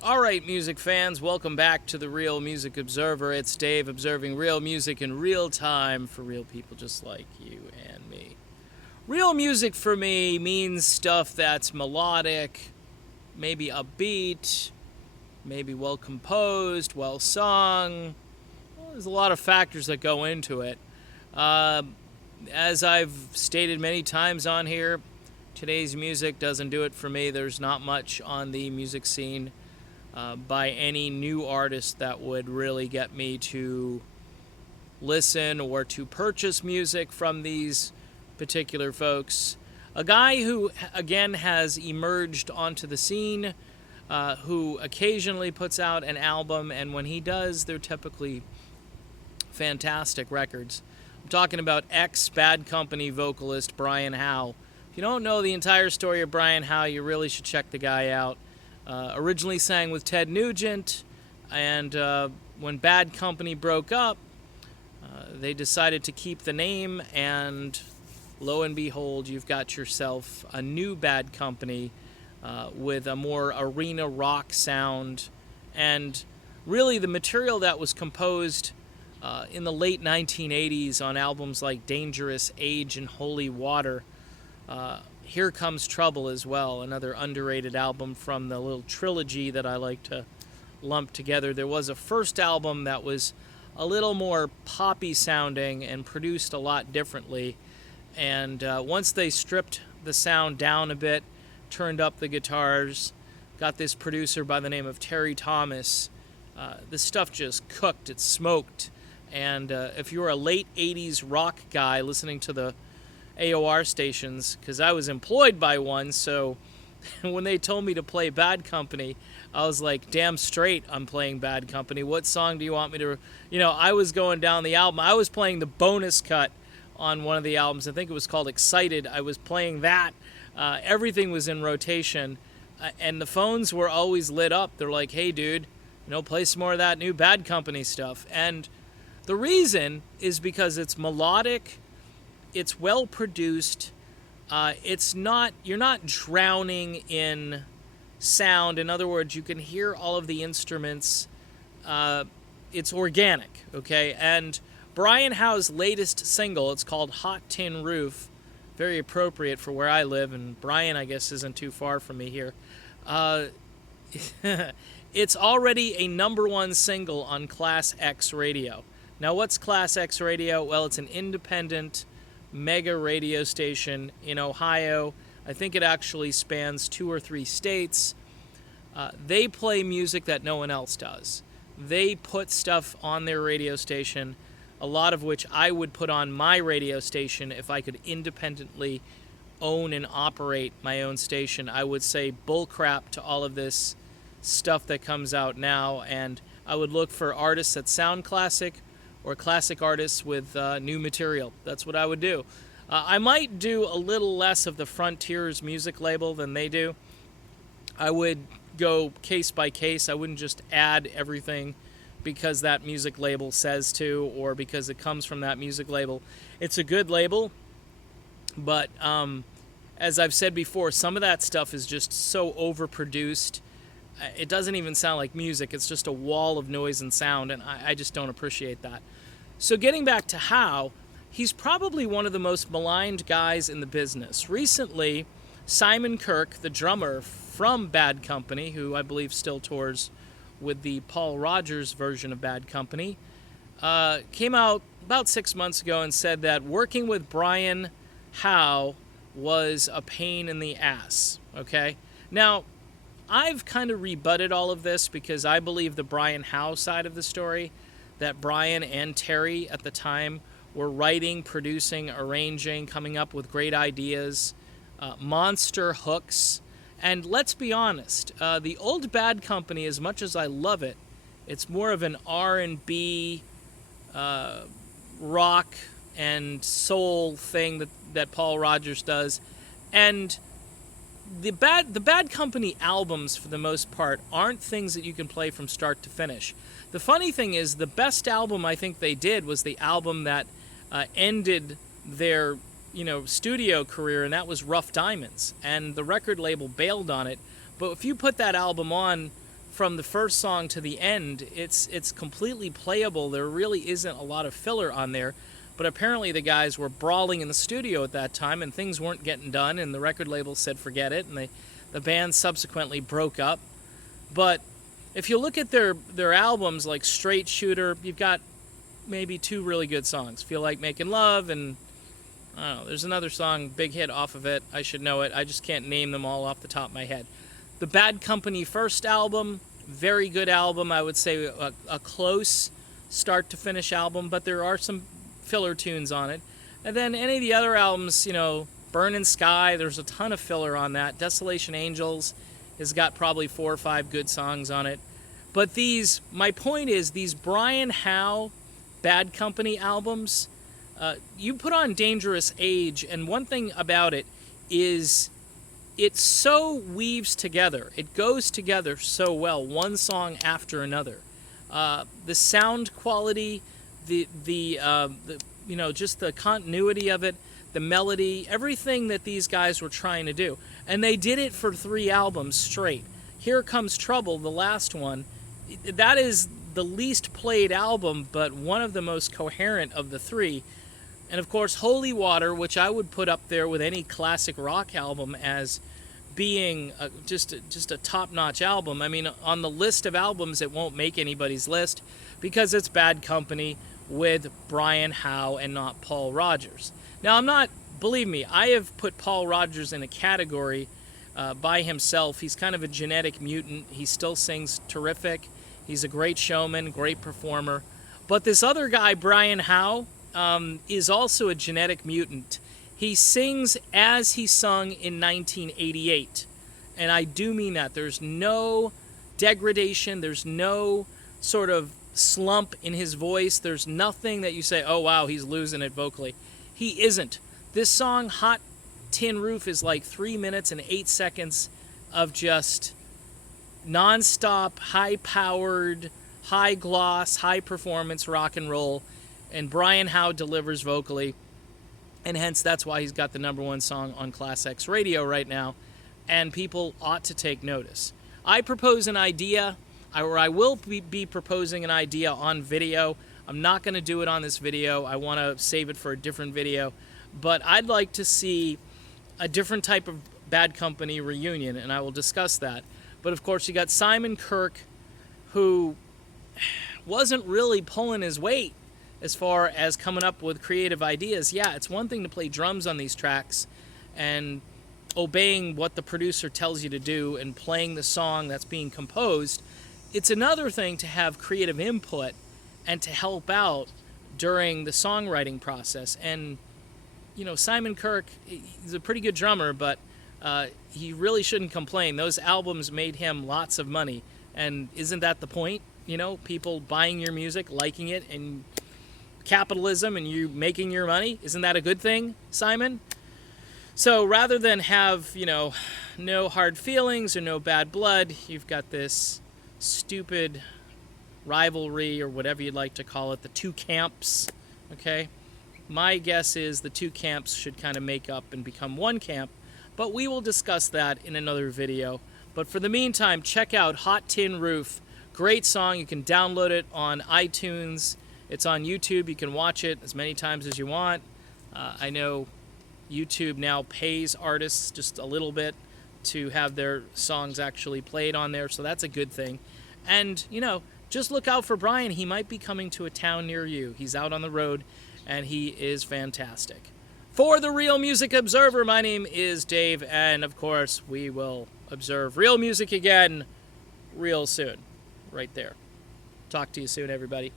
All right, music fans, welcome back to the Real Music Observer. It's Dave observing real music in real time for real people just like you and me. Real music for me means stuff that's melodic, maybe upbeat, maybe well composed, well sung. Well, there's a lot of factors that go into it. As I've stated many times on here, today's music doesn't do it for me. There's not much on the music scene by any new artist that would really get me to listen or to purchase music from these particular folks. A guy who, again, has emerged onto the scene, who occasionally puts out an album, and when he does, they're typically fantastic records. I'm talking about ex-Bad Company vocalist Brian Howe. If you don't know the entire story of Brian Howe, you really should check the guy out. Originally sang with Ted Nugent, and when Bad Company broke up, they decided to keep the name, and lo and behold, you've got yourself a new Bad Company with a more arena rock sound. And really, the material that was composed in the late 1980s on albums like Dangerous, Age, and Holy Water. Here Comes Trouble as well, another underrated album from the little trilogy that I like to lump together. There was a first album that was a little more poppy sounding and produced a lot differently. And once they stripped the sound down a bit, turned up the guitars, got this producer by the name of Terry Thomas, this stuff just cooked, it smoked. And if you're a late 80s rock guy listening to the AOR stations, because I was employed by one, so when they told me to play Bad Company, I was like, damn straight I'm playing Bad Company. What song do you want me to... I was going down the album. I was playing the bonus cut on one of the albums. I think it was called Excited. I was playing that. Everything was in rotation, and the phones were always lit up. They're like, hey, dude, play some more of that new Bad Company stuff. And the reason is because it's melodic, it's well produced, you're not drowning in sound. In other words, you can hear all of the instruments. It's organic, okay? And Brian Howe's latest single, it's called Hot Tin Roof, very appropriate for where I live, and Brian, I guess, isn't too far from me here. It's already a #1 single on ClassXRadio. Now, what's ClassXRadio? Well, it's an independent mega radio station in Ohio. I think it actually spans 2 or 3 states. They play music that no one else does. They put stuff on their radio station, a lot of which I would put on my radio station if I could independently own and operate my own station. I would say bullcrap to all of this stuff that comes out now, and I would look for artists that sound classic or classic artists with new material. That's what I would do. I might do a little less of the Frontiers music label than they do. I would go case by case. I wouldn't just add everything because that music label says to, or because it comes from that music label. It's a good label, but as I've said before, some of that stuff is just so overproduced. It doesn't even sound like music. It's just a wall of noise and sound, and I just don't appreciate that. So getting back to Howe, he's probably one of the most maligned guys in the business. Recently, Simon Kirk, the drummer from Bad Company, who I believe still tours with the Paul Rodgers version of Bad Company, came out about 6 months ago and said that working with Brian Howe was a pain in the ass, okay? Now, I've kind of rebutted all of this because I believe the Brian Howe side of the story, that Brian and Terry at the time were writing, producing, arranging, coming up with great ideas, monster hooks. And let's be honest, the old Bad Company, as much as I love it, it's more of an R&B, rock and soul thing that Paul Rodgers does. And the Bad Company albums, for the most part, aren't things that you can play from start to finish. The funny thing is, the best album I think they did was the album that ended their studio career, and that was Rough Diamonds. And the record label bailed on it. But if you put that album on from the first song to the end, it's completely playable. There really isn't a lot of filler on there. But apparently the guys were brawling in the studio at that time, and things weren't getting done, and the record label said forget it, and the band subsequently broke up. But if you look at their albums, like Straight Shooter, you've got maybe 2 really good songs. Feel Like Making Love, and I don't know, there's another song, big hit off of it. I should know it. I just can't name them all off the top of my head. The Bad Company first album, very good album. I would say a close start to finish album, but there are some filler tunes on it. And then any of the other albums, you know, Burnin' Sky, there's a ton of filler on that. Desolation Angels has got probably 4 or 5 good songs on it. But my point is, these Brian Howe Bad Company albums, you put on Dangerous Age, and one thing about it is it so weaves together. It goes together so well, one song after another. The sound quality, the you know, just the continuity of it, the melody, everything that these guys were trying to do. And they did it for 3 albums straight. Here Comes Trouble, the last one, that is the least played album, but one of the most coherent of the 3. And of course, Holy Water, which I would put up there with any classic rock album as being just a top-notch album. I mean, on the list of albums, it won't make anybody's list because it's Bad Company with Brian Howe and not Paul Rodgers. Now, believe me, I have put Paul Rodgers in a category by himself. He's kind of a genetic mutant. He still sings terrific. He's a great showman, great performer. But this other guy, Brian Howe, is also a genetic mutant. He sings as he sung in 1988. And I do mean that. There's no degradation. There's no sort of slump in his voice. There's nothing that you say, oh, wow, he's losing it vocally. He isn't. This song, Hot Tin Roof, is like 3 minutes and 8 seconds of just non-stop, high-powered, high-gloss, high-performance rock and roll. And Brian Howe delivers vocally. And hence, that's why he's got the #1 song on ClassXRadio right now. And people ought to take notice. I propose an idea, or I will be proposing an idea on video. I'm not going to do it on this video. I want to save it for a different video. But I'd like to see a different type of Bad Company reunion, and I will discuss that. But of course, you got Simon Kirke, who wasn't really pulling his weight as far as coming up with creative ideas. Yeah, it's one thing to play drums on these tracks and obeying what the producer tells you to do and playing the song that's being composed. It's another thing to have creative input and to help out during the songwriting process. And, you know, Simon Kirke, he's a pretty good drummer, but he really shouldn't complain. Those albums made him lots of money. And isn't that the point? You know, people buying your music, liking it, and capitalism, and you making your money. Isn't that a good thing, Simon? So rather than have, you know, no hard feelings or no bad blood, you've got this stupid rivalry, or whatever you'd like to call it, the 2 camps, okay? My guess is the 2 camps should kind of make up and become 1 camp, but we will discuss that in another video. But for the meantime, check out Hot Tin Roof. Great song. You can download it on iTunes. It's on YouTube. You can watch it as many times as you want. I know YouTube now pays artists just a little bit to have their songs actually played on there, so that's a good thing. And, you know, just look out for Brian. He might be coming to a town near you. He's out on the road, and he is fantastic. For the Real Music Observer, my name is Dave, and, of course, we will observe real music again real soon. Right there. Talk to you soon, everybody.